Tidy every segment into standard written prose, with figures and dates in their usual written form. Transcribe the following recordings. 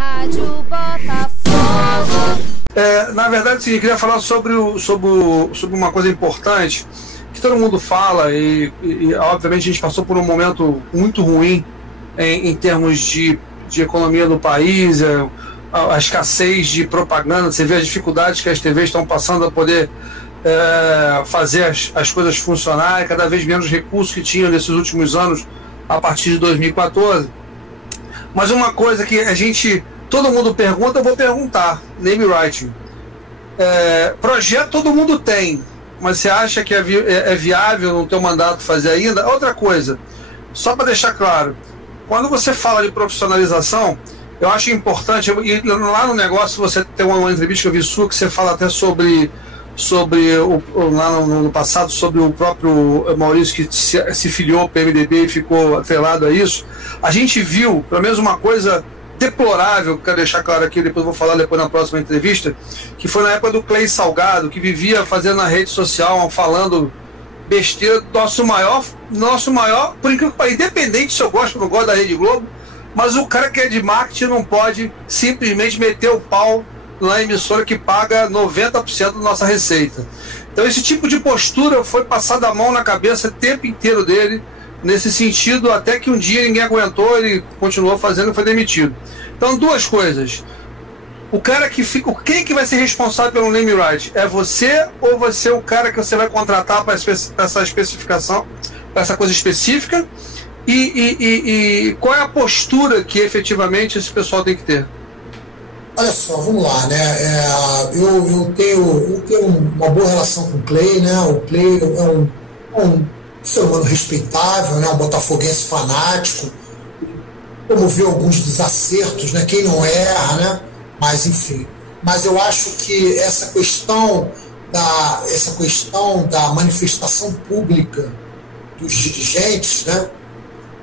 Rádio Botafogo. Na verdade, sim, eu queria falar sobre uma coisa importante que todo mundo fala e obviamente a gente passou por um momento muito ruim em termos de economia do país, a escassez de propaganda. Você vê as dificuldades que as TVs estão passando a poder fazer as coisas funcionarem, cada vez menos recursos que tinham nesses últimos anos a partir de 2014. Mas uma coisa que todo mundo pergunta, eu vou perguntar, name writing. Projeto todo mundo tem, mas você acha que é viável no teu mandato fazer ainda? Outra coisa, só para deixar claro, quando você fala de profissionalização, eu acho importante, e lá no negócio você tem uma entrevista que eu vi sua, que você fala até sobre lá no passado, sobre o próprio Maurício, que se filiou para o PMDB e ficou atrelado a isso. A gente viu, pelo menos uma coisa deplorável, que eu quero deixar claro aqui, depois vou falar depois na próxima entrevista, que foi na época do Clay Salgado, que vivia fazendo na rede social, falando besteira, nosso maior, por incrível que pareça, independente se eu gosto ou não gosto da Rede Globo, mas o cara que é de marketing não pode simplesmente meter o pau na emissora que paga 90% da nossa receita. Então esse tipo de postura foi passada a mão na cabeça o tempo inteiro dele, nesse sentido, até que um dia ninguém aguentou, ele continuou fazendo e foi demitido. Então, duas coisas. O cara que fica, quem que vai ser responsável pelo name right? É você ou você é o cara que você vai contratar para essa especificação, para essa coisa específica? E qual é a postura que efetivamente esse pessoal tem que ter? Olha só, vamos lá, né? Eu tenho uma boa relação com o Clay, né? O Clay é um ser humano respeitável, né? Um botafoguense fanático, promoveu alguns desacertos, né? Quem não erra, né? Mas enfim. Mas eu acho que essa questão da manifestação pública dos dirigentes, né?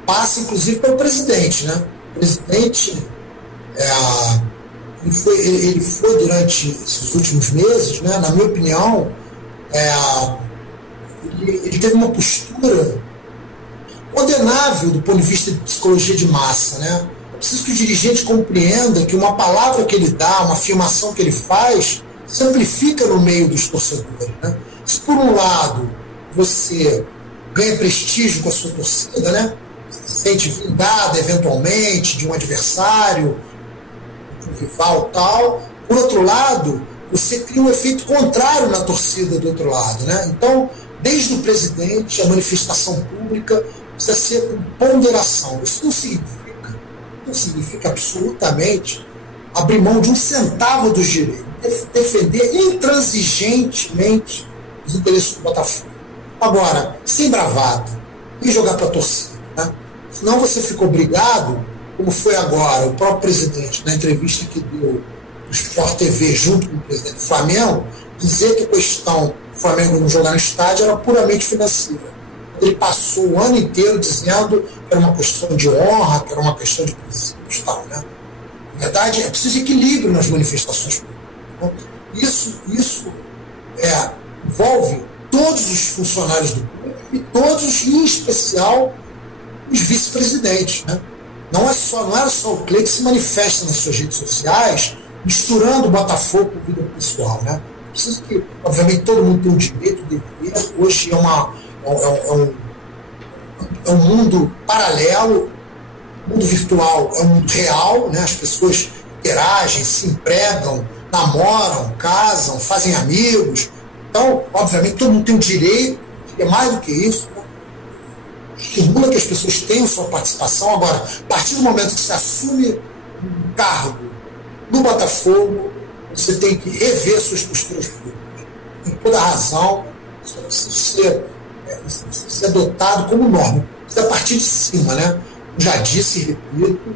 Passa inclusive pelo presidente, né? O presidente ele foi durante esses últimos meses, né, na minha opinião, ele teve uma postura condenável do ponto de vista de psicologia de massa, né? É preciso que o dirigente compreenda que uma palavra que ele dá, uma afirmação que ele faz, se amplifica no meio dos torcedores, né? Se por um lado você ganha prestígio com a sua torcida, né, se sente vingado eventualmente de um adversário, rival tal, por outro lado, você cria um efeito contrário na torcida do outro lado, né? Então, desde o presidente, a manifestação pública precisa ser com ponderação. Isso não significa absolutamente abrir mão de um centavo dos direitos, defender intransigentemente os interesses do Botafogo. Agora, sem bravata, e jogar para a torcida, né? Senão você fica obrigado, como foi agora, o próprio presidente, na entrevista que deu no Sport TV junto com o presidente do Flamengo, dizer que a questão do Flamengo não jogar no estádio era puramente financeira. Ele passou o ano inteiro dizendo que era uma questão de honra, que era uma questão de princípios e tal, né? Na verdade, é preciso equilíbrio nas manifestações públicas. Isso envolve todos os funcionários do clube e todos, em especial, os vice-presidentes, né? Não era só o Clay que se manifesta nas suas redes sociais, misturando o Botafogo com a vida pessoal, né? Preciso que, obviamente, todo mundo tem o direito de viver. Hoje é um mundo paralelo, o mundo virtual é um mundo real, né? As pessoas interagem, se empregam, namoram, casam, fazem amigos. Então, obviamente, todo mundo tem o direito, é mais do que isso, né? Estimula que as pessoas tenham sua participação. Agora, a partir do momento que você assume um cargo no Botafogo, você tem que rever suas posturas públicas. Tem toda a razão, isso precisa ser adotado como norma. Precisa partir de cima, né? Eu já disse e repito,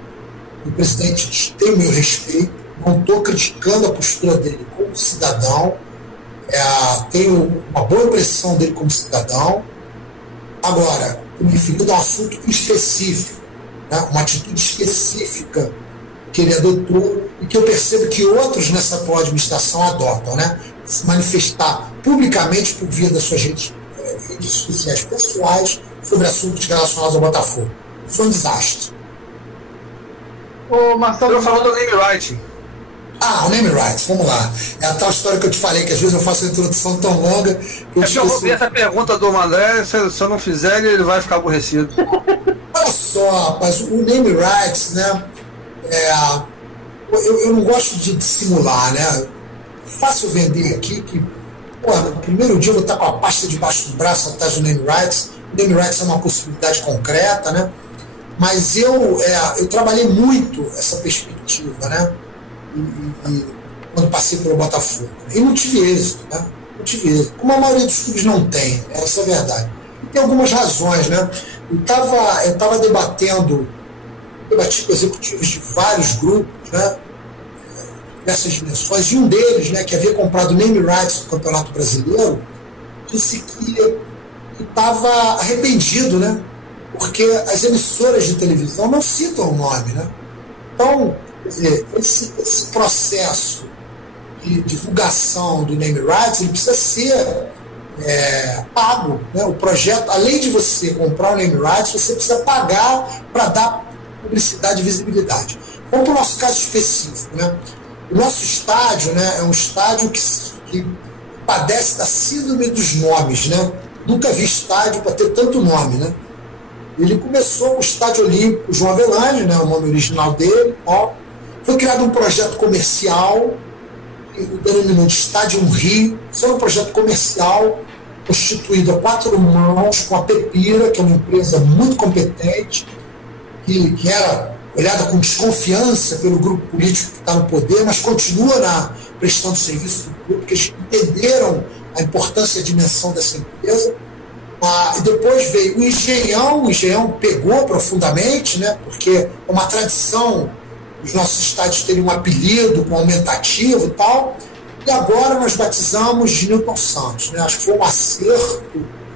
o presidente tem o meu respeito, não estou criticando a postura dele como cidadão, tenho uma boa impressão dele como cidadão. Agora, me referindo a um assunto específico, né? Uma atitude específica que ele adotou e que eu percebo que outros nessa atual administração adotam, né? Se manifestar publicamente por via das suas redes sociais pessoais sobre assuntos relacionados ao Botafogo. Isso é um desastre. Ô, Marcelo, Eu falou do name right. Ah, o name rights, vamos lá. É a tal história que eu te falei, que às vezes eu faço uma introdução tão longa que eu É porque eu vou ver essa pergunta do André, se eu não fizer, ele vai ficar aborrecido. Olha só, rapaz, o name rights, né? Eu não gosto de dissimular, né? Fácil vender aqui que, porra, no primeiro dia eu vou estar com a pasta debaixo do braço atrás do name rights. O name rights é uma possibilidade concreta, né? Mas eu trabalhei muito essa perspectiva, né? E quando passei pelo Botafogo. E não tive êxito, né? Não tive êxito. Como a maioria dos clubes não tem, essa é a verdade. E tem algumas razões, né? Eu estava debati com executivos de vários grupos, né? Diversas dimensões, e um deles, né, que havia comprado name rights do Campeonato Brasileiro, disse que estava arrependido, né? Porque as emissoras de televisão não citam o nome, né? Então, quer dizer, esse processo de divulgação do name rights, ele precisa ser pago, né? O projeto, além de você comprar o name rights, você precisa pagar para dar publicidade e visibilidade. Vamos para o nosso caso específico, né? O nosso estádio, né, é um estádio que padece da síndrome dos nomes, né? Nunca vi estádio para ter tanto nome, né? Ele começou com o Estádio Olímpico João Avelange, né, o nome original dele, ó. Foi criado um projeto comercial, que o denominou de Estádio Rio. Isso era um projeto comercial constituído a 4 mãos, com a Pepira, que é uma empresa muito competente, que era olhada com desconfiança pelo grupo político que está no poder, mas continua prestando serviço do clube, porque eles entenderam a importância e a dimensão dessa empresa. E depois veio o Engenhão pegou profundamente, né, porque é uma tradição os nossos estádios terem um apelido com aumentativo e tal, e agora nós batizamos de Newton Santos, né, acho que foi um acerto,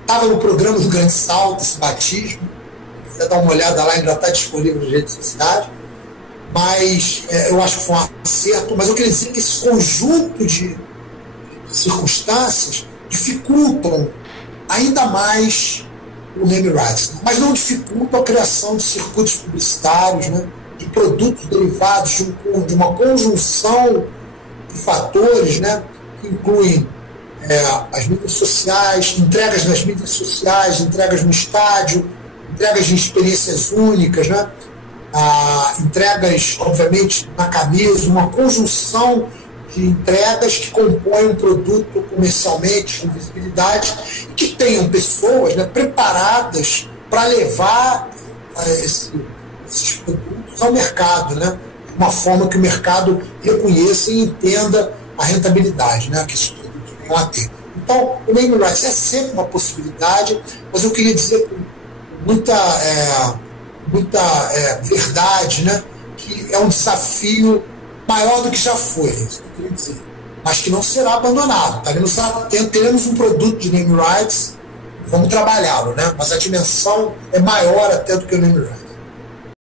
estava no programa do Grande Salto esse batismo. Se quiser dar uma olhada lá, ainda está disponível nas redes sociais, mas eu acho que foi um acerto. Mas eu queria dizer que esse conjunto de circunstâncias dificultam ainda mais o name rights, né? Mas não dificultam a criação de circuitos publicitários, né? De produtos derivados de uma conjunção de fatores, né? Que incluem as mídias sociais, entregas nas mídias sociais, entregas no estádio, entregas de experiências únicas, né? Entregas, obviamente, na camisa, uma conjunção de entregas que compõem um produto comercialmente, com visibilidade, e que tenham pessoas, né, preparadas para levar esses produtos ao mercado, né? De uma forma que o mercado reconheça e entenda a rentabilidade, né, que esses produtos vão a ter. Então, o name rights é sempre uma possibilidade, mas eu queria dizer com muita verdade, né, que é um desafio maior do que já foi, isso que eu queria dizer, mas que não será abandonado. Teremos um produto de name rights, vamos trabalhá-lo, né, mas a dimensão é maior até do que o name rights.